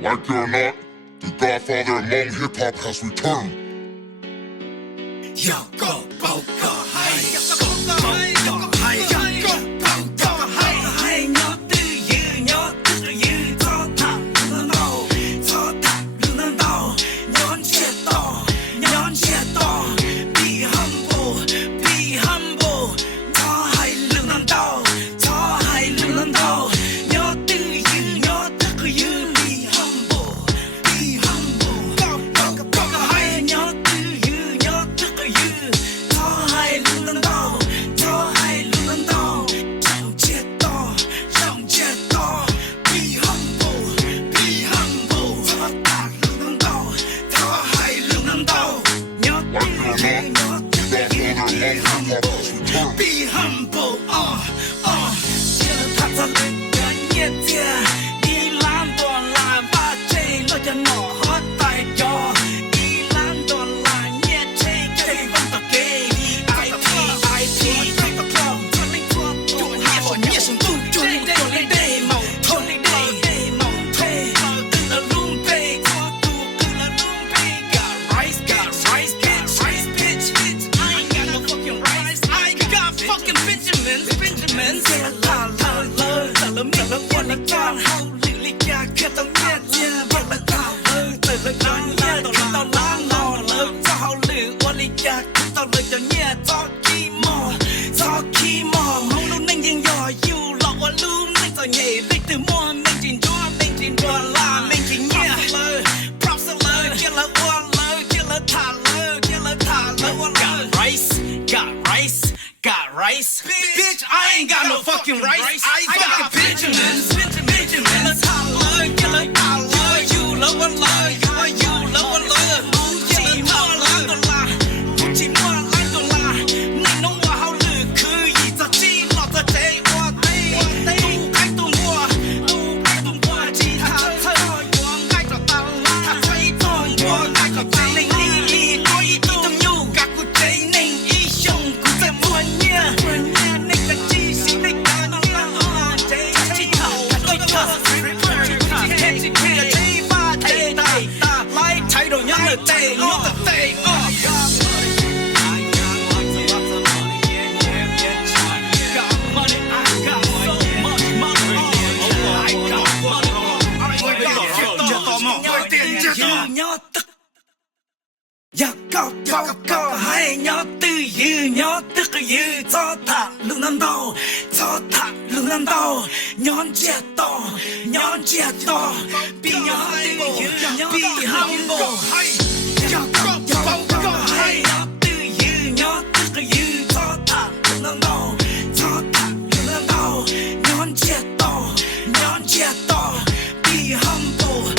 Like it or not, the godfather among hip-hop has returned. Yo, go, hay. Go, hay. Go, hay. Nhớ từ dư, nhớ từ dư. Cho thẳng lưng đầu, cho thẳng lưng đầu. Nhón chia to. Be humble. Cho hay lưng đầu, cho hay lưng đầu. Nhớ từ dư, nhớ từ dư. Be humble. Go, hay. Nhớ từ dư, nhớ từ dư. Cho hay lưng đầu, cho hay lưng đầu. Rộng chia to. Be humble. Cho thẳng lưng đầu, cho hay lưng đầu. Nhớ từ dư, nhớ từ dư. Be humble. Be humble. Chia thật ra lên cả nhiệt chia. Đi làm đoàn làm ba chê lo cho nó hết tay cho. Đi làm đoàn là nhiệt chê cái văn tập kê. IT trong tập lòng cho lên thuốc. Chủ hạ bỏ nhiệt xuống tu chung cho lên đề màu. Cho lên đề màu thê. Từ là luôn bê. Cho tu từ là luôn bê. Got rice bitch. I ain't got no fucking rice. I got fucking Benjamins. Say la lỡ quân là con hậu lì cha kia tao nhét chia vật là tao từ là con nhét tao lang lò lỡ cho hậu lì quân lì cha tao lỡ cho nhét cho khi mò mong luôn nênยังย่ออยู่หลอกว่าลืมnên tao nhảy lịch từ mua nên chỉ đua là nên chỉ nhét lỡ props lỡ kia là quân lỡ kia là thả lỡ quân got rice. Bitch, I ain't got no fucking rice. I got Benjamins. You love one love. Chỉ mua lại đô la. Nên nó mua hao lử cứ gì cho chi lọt cho chế hoa tây. Tu cách tu mua chỉ thả thơ. Cách cho ta là thả thấy thôi. Cách cho ta nên đi nói ý tâm nhu. Các cụ chế nên ý xong cụ sẽ mua nha. Nên là chi xí nên ta nó là chế. Chỉ thả tôi thở. Chỉ chế ba thầy ta. Lại thay đổi nhắn ở tệ. Nhớ tập tệ. Go, hay nhớ từ dư. Cho thẳng lưng năm đầu. Nhón chia to. Be humble. Go, hay nhớ từ dư. Cho thẳng lưng năm đầu. Nhón chia to. Be humble.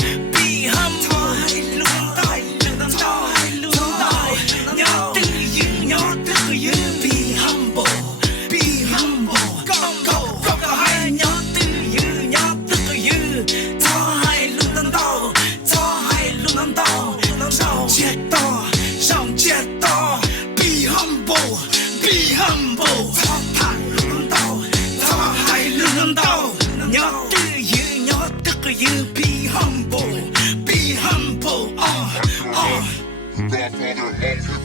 Cho hay lưng đầu. Nhớ từ dư. Be humble. Go, hay nhớ từ dư. Cho hay lưng đầu. Rộng chia to. Be humble. Cho thẳng lưng đầu. Cho hay lưng đầu. Nhớ từ dư. Be humble. The godfather among hip-hop